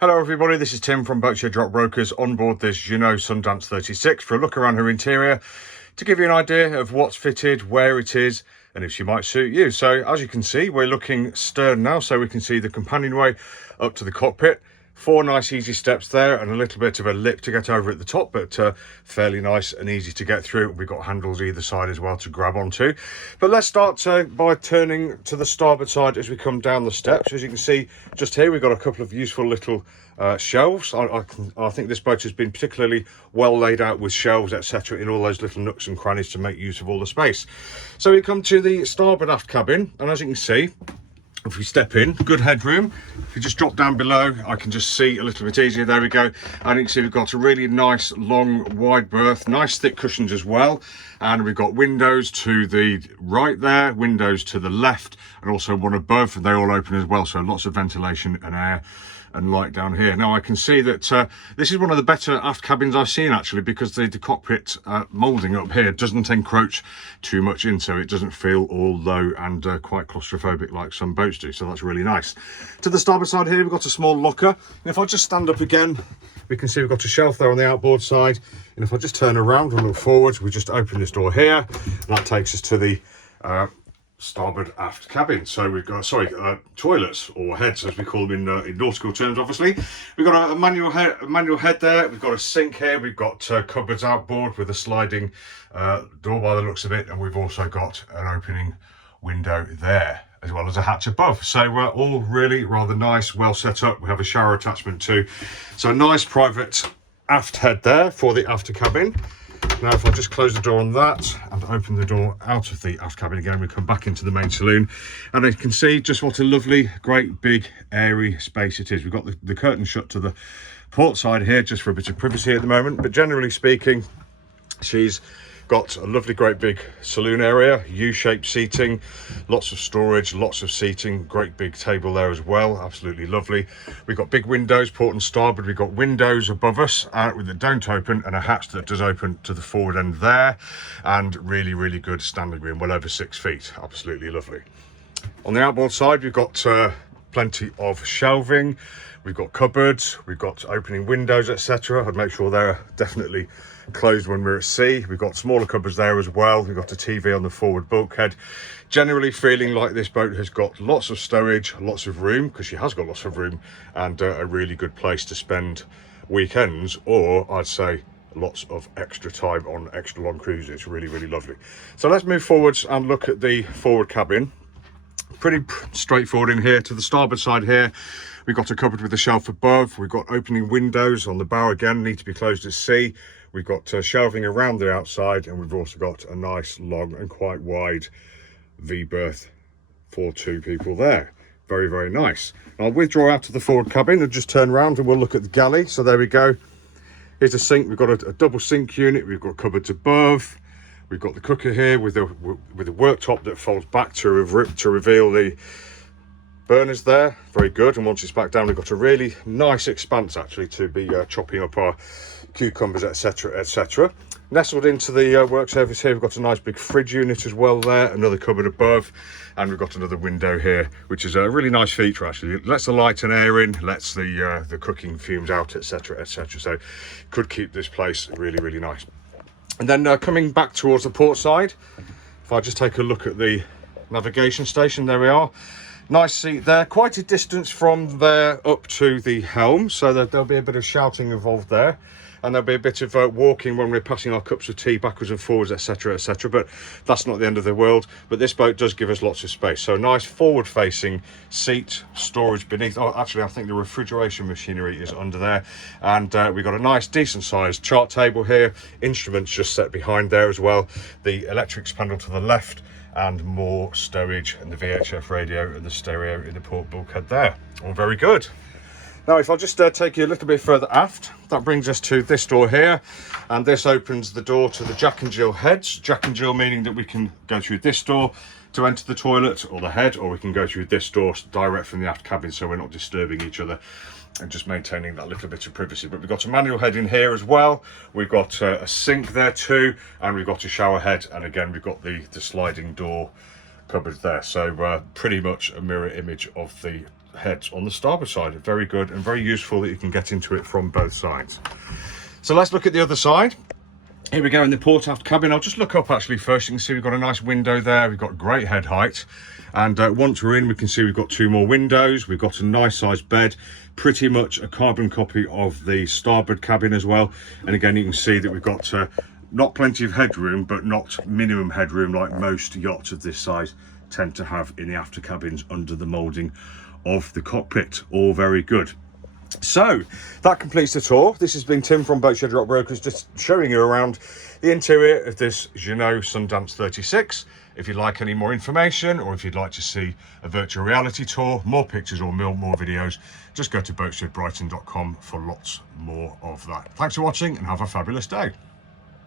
Hello everybody, this is Tim from Boatshed Brokers on board this Jeanneau Sundance 36 for a look around her interior to give you an idea of what's fitted, where it is and if she might suit you. So as you can see, we're looking stern now, so we can see the companionway up to the cockpit. 4 nice easy steps there and a little bit of a lip to get over at the top, but fairly nice and easy to get through. We've got handles either side as well to grab onto. But let's start by turning to the starboard side as we come down the steps. As you can see just here, we've got a couple of useful little shelves. I think this boat has been particularly well laid out with shelves, etc., in all those little nooks and crannies to make use of all the space. So we come to the starboard aft cabin, and as you can see, if we step in, good headroom. If you just drop down below, I can just see a little bit easier. There we go. And you can see we've got a really nice long wide berth, nice thick cushions as well, and we've got windows to the right there, windows to the left, and also one above, and they all open as well, so lots of ventilation and air and light down here. Now I can see that this is one of the better aft cabins I've seen, actually, because the cockpit moulding up here doesn't encroach too much in, so it doesn't feel all low and quite claustrophobic like some boats do, so that's really nice. To the starboard side here, we've got a small locker, and if I just stand up again, we can see we've got a shelf there on the outboard side, and if I just turn around and look forward, we just open this door here, and that takes us to the starboard aft cabin. So we've got toilets, or heads as we call them in nautical terms. Obviously we've got a manual head there, we've got a sink here, we've got cupboards outboard with a sliding door by the looks of it, and we've also got an opening window there as well as a hatch above. So we're all really rather nice, well set up. We have a shower attachment too, so a nice private aft head there for the after cabin. Now if I just close the door on that and open the door out of the aft cabin again, we come back into the main saloon, and you can see just what a lovely, great, big, airy space it is. We've got the curtain shut to the port side here just for a bit of privacy at the moment, but generally speaking, she's got a lovely, great big saloon area, U-shaped seating, lots of storage, lots of seating, great big table there as well, absolutely lovely. We've got big windows, port and starboard. We've got windows above us that don't open, and a hatch that does open to the forward end there, and really, really good standing room, well over 6 feet, absolutely lovely. On the outboard side, we've got plenty of shelving, we've got cupboards, we've got opening windows, etc. I'd make sure they're definitely closed when we're at sea. We've got smaller cupboards there as well. We've got a TV on the forward bulkhead. Generally feeling like this boat has got lots of stowage, lots of room, because she has got lots of room, and a really good place to spend weekends, or I'd say lots of extra time on extra long cruises. It's really, really lovely. So let's move forwards and look at the forward cabin. Pretty straightforward in here. To the starboard side here, we've got a cupboard with a shelf above. We've got opening windows on the bow, again need to be closed at sea. We've got shelving around the outside, and we've also got a nice long and quite wide V-berth for 2 people there. Very, very nice. I'll withdraw out to the forward cabin and just turn around and we'll look at the galley. So there we go. Here's a sink. We've got a double sink unit. We've got cupboards above. We've got the cooker here with a worktop that folds back to reveal the burners there. Very good. And once it's back down, we've got a really nice expanse actually to be chopping up our cucumbers, etc., etc. Nestled into the work surface here, we've got a nice big fridge unit as well there, another cupboard above, and we've got another window here, which is a really nice feature actually. It lets the light and air in, lets the cooking fumes out, etc., etc. So could keep this place really, really nice. And then coming back towards the port side, if I just take a look at the navigation station, there we are. Nice seat there, quite a distance from there up to the helm, so that there'll be a bit of shouting involved there, and there'll be a bit of walking when we're passing our cups of tea backwards and forwards, etc., etc. But that's not the end of the world. But this boat does give us lots of space, so nice forward facing seat, storage beneath. Oh, actually I think the refrigeration machinery is under there, and we've got a nice decent sized chart table here, instruments just set behind there as well, the electrics panel to the left, and more stowage, and the VHF radio and the stereo in the port bulkhead there. All very good. Now if I'll just take you a little bit further aft, that brings us to this door here, and this opens the door to the Jack and Jill heads. Jack and Jill meaning that we can go through this door to enter the toilet or the head, or we can go through this door direct from the aft cabin, so we're not disturbing each other and just maintaining that little bit of privacy. But we've got a manual head in here as well, we've got a sink there too, and we've got a shower head, and again we've got the sliding door cupboards there, so pretty much a mirror image of the heads on the starboard side. Very good and very useful that you can get into it from both sides. So let's look at the other side. Here we go in the port aft cabin. I'll just look up actually first. You can see we've got a nice window there. We've got great head height. And once we're in, we can see we've got 2 more windows. We've got a nice sized bed, pretty much a carbon copy of the starboard cabin as well. And again, you can see that we've got not plenty of headroom, but not minimum headroom like most yachts of this size tend to have in the after cabins under the moulding of the cockpit. All very good. So that completes the tour. This has been Tim from Boatshed Yacht Brokers, just showing you around the interior of this Jeanneau Sundance 36. If you'd like any more information, or if you'd like to see a virtual reality tour, more pictures or more videos, just go to boatshedbrighton.com for lots more of that. Thanks for watching and have a fabulous day.